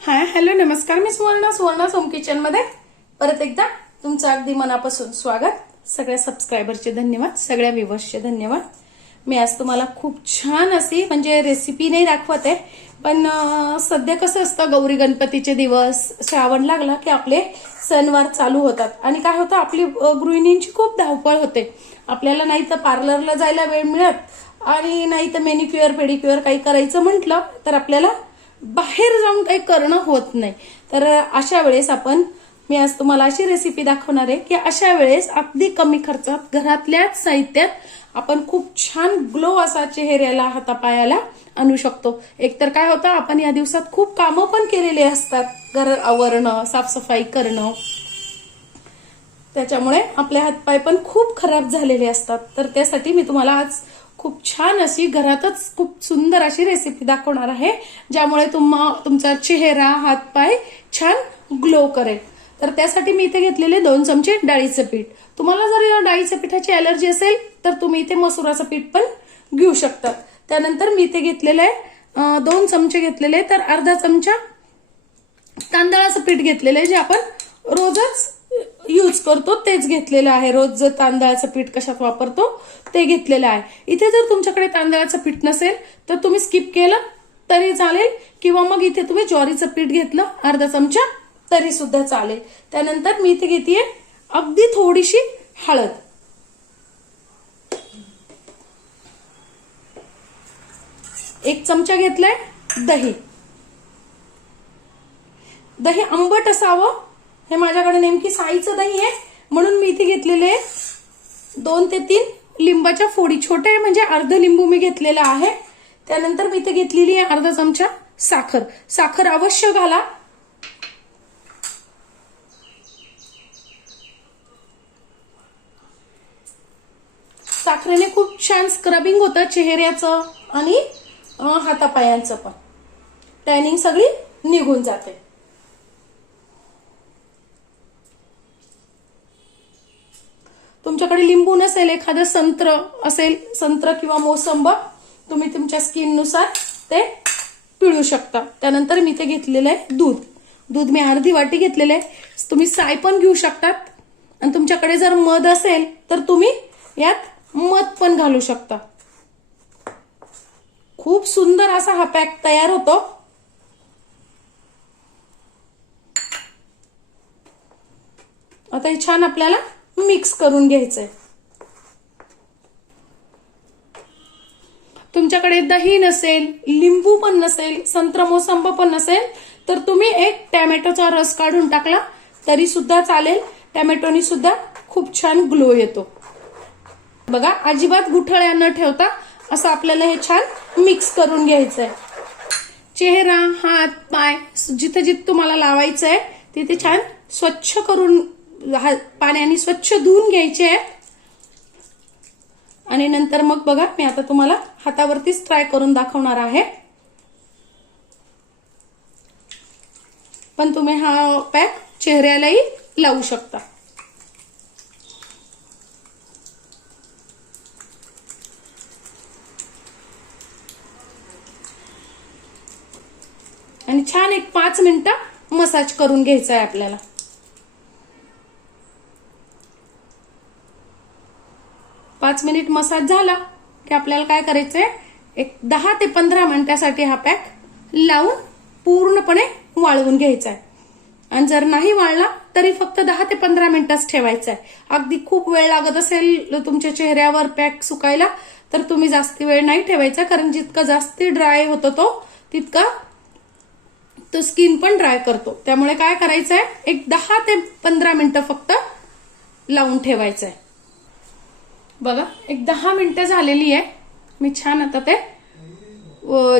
Hi hello नमस्कार, मी Suvarna home kitchen मध्ये परत एकदा तुमचं अगदी मनापासून स्वागत. सगळ्या सबस्क्रायबरचे धन्यवाद, सगळ्या व्ह्यूअर्सचे धन्यवाद. मी आज तुम्हाला खूप छान अशी म्हणजे रेसिपी नाही दाखवत आहे, पण सध्या कसं असतं, गौरी गणपतीचे दिवस, श्रावण लागला की आपले सणवार चालू होतात आणि काय होतं, आपली गृहिणींची खूप धावपळ होते. आपल्याला नाही तर पार्लरला जायला वेळ मिळत आणि नाही तर मेनिक्युअर पेडिक्युअर काही करायचं म्हटलं तर आपल्याला बाहेर जाऊन काही करणं होत नाही. तर अशा वेळेस मी आज तुम्हाला अशी रेसिपी दाखवणार आहे की अशा वेळेस अगदी कमी खर्चात घरातल्याच साहित्यात आपण खूप छान ग्लो असा चेहऱ्याला हातापायाला आणू शकतो. एकतर काय होतं, आपण या दिवसात खूप कामं पण केलेली असतात, घर आवरणं, साफसफाई करणं, त्याच्यामुळे आपले हातपाय पण खूप खराब झालेले असतात. तर त्यासाठी मी तुम्हाला आज खूप छान अशी घरातच खूप सुंदर अशी रेसिपी दाखवणार आहे, ज्यामुळे तुमचा चेहरा हातपाय छान ग्लो करेल. तर त्यासाठी मी इथे घेतलेले 2 चमचे डाळीचं पीठ. तुम्हाला जर डाळीच्या पिठाची अलर्जी असेल तर तुम्ही इथे मसुराचं पीठ पण घेऊ शकता. त्यानंतर मी इथे घेतलेलं आहे 2 चमचे घेतलेले, तर अर्धा चमचा तांदळाचं पीठ घेतलेलं आहे, जे आपण रोजच यूज करतो तेच घेतलेलं आहे. रोज जर तांदळाचं पीठ कशात वापरतो ते घेतलेलं आहे. इथे जर तुमच्याकडे तांदळाचं पीठ नसेल तर तुम्ही स्किप केलं तरी चालेल, किंवा मग इथे तुम्ही ज्वारीचं पीठ घेतलं अर्धा चमचा तरी सुद्धा चालेल. त्यानंतर मी इथे घेतेय अगदी थोडीशी हळद, 1 चमचा घेतलाय दही. दही आंबट असावं, हे माझ्याकडे नेमकी साईचं दही आहे म्हणून मी इथे घेतलेले 2 ते 3 लिंबाच्या फोडी, छोटे म्हणजे अर्ध लिंबू मी घेतलेला आहे. त्यानंतर मी इथे घेतलेली आहे अर्धा चमचा साखर. साखर अवश्य घाला. साखरेने खूप छान स्क्रबिंग होतं चेहऱ्याचं आणि हातापायांचं पण, टॅनिंग सगळी निघून जाते. तुमच्याकडे लिंबू नसेल, एखादं संत्र असेल, संत्र किंवा मोसंब, तुम्ही तुमच्या स्किन नुसार ते पिळू शकता. त्यानंतर मी ते घेतलेलं आहे दूध मी अर्धी वाटी घेतलेलं आहे. तुम्ही साय पण घेऊ शकतात आणि तुमच्याकडे जर मध असेल तर तुम्ही यात मध पण घालू शकता. खूप सुंदर असा हा पॅक तयार होतो. आता हे छान आपल्याला मिक्स करून घ्यायचंय. तुमच्याकडे दही नसेल, लिंबू पण नसेल, संत्र मोसंब पण नसेल तर तुम्ही एक टॅमॅटोचा रस काढून टाकला तरी सुद्धा चालेल. टॅमॅटोनी सुद्धा खूप छान ग्लो येतो. बघा, अजिबात गुठळ्या न ठेवता असं आपल्याला हे छान मिक्स करून घ्यायचंय. चेहरा, हात, पाय जिथे जिथे तुम्हाला लावायचं आहे तिथे छान स्वच्छ करून पाण्याने स्वच्छ धुवून घ्यायचे आहे. आणि नंतर मग बघा, मी आता तुम्हाला हातावरतीच ट्राय करून दाखवणार आहे, पण तुम्ही हा पॅक चेहऱ्यालाही लावू शकता. आणि छान एक 5 मिनिटं मसाज करून घ्यायचा आहे आपल्याला. 5 मिनिट मसाज झाला की आपल्याला काय करायचंय, एक 10 ते 15 मिनिटासाठी हा पॅक लावून पूर्णपणे वाळवून घ्यायचा आहे. आणि जर नाही वाळला तरी फक्त 10 ते 15 मिनिटच ठेवायचा आहे. अगदी खूप वेळ लागत असेल तुमच्या चेहऱ्यावर पॅक सुकायला तर तुम्ही जास्ती वेळ नाही ठेवायचा, कारण जितका जास्ती ड्राय होतो तितका तो स्किन पण ड्राय करतो. त्यामुळे काय करायचंय, एक 10 ते 15 मिनिटं फक्त लावून ठेवायचंय. बघा, एक 10 मिनिटं झालेली आहे. मी छान आता ते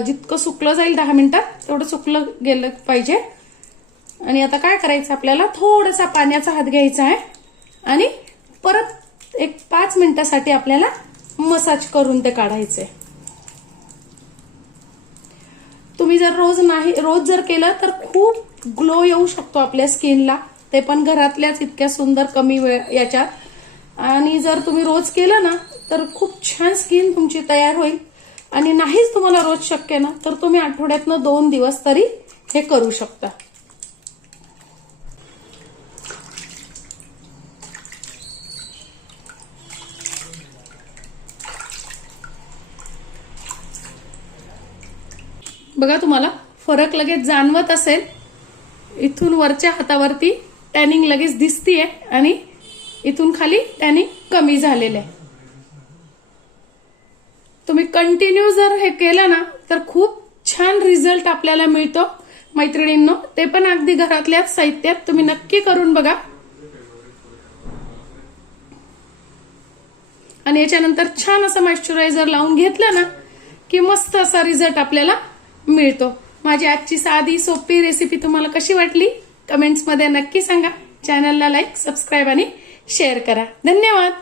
जितकं सुकलं जाईल 10 मिनिटात तेवढं सुकलं गेलं पाहिजे. आणि आता काय करायचं, आपल्याला थोडासा पाण्याचा हात घ्यायचा आहे आणि परत एक 5 मिनिटासाठी आपल्याला मसाज करून ते काढायचंय. तुम्ही जर रोज जर केलं तर खूप ग्लो येऊ शकतो आपल्या स्किनला, ते पण घरातल्याच इतक्या सुंदर कमी वेळ याच्यात. आणि जर तुम्ही रोज केलं ना तर खूप छान स्किन तुमची तयार होईल. आणि नाहीच तुम्हाला रोज शक्य ना तर तुम्ही आठवड्यातनं 2 दिवस तरी हे करू शकता. बघा तुम्हाला फरक लगेच जाणवत असेल. इथून वरच्या हातावरती टॅनिंग लगेच दिसतीये आणि इथून खाली टॅनिंग कमी झालेलं आहे. तुम्ही कंटिन्यू जर हे केलं ना तर खूप छान रिझल्ट आपल्याला मिळतो मैत्रिणींनो. ते पण अगदी घरातल्याच साहित्यात तुम्ही नक्की करून बघा. आणि याच्यानंतर छान असं मॉइश्चरायझर लावून घेतलं ना की मस्त असा रिझल्ट आपल्याला मिळतो. माझी आजची साधी सोपी रेसिपी तुम्हाला कशी वाटली कमेंट्समध्ये नक्की सांगा. चॅनलला लाईक, सबस्क्राईब आणि शेअर करा. धन्यवाद.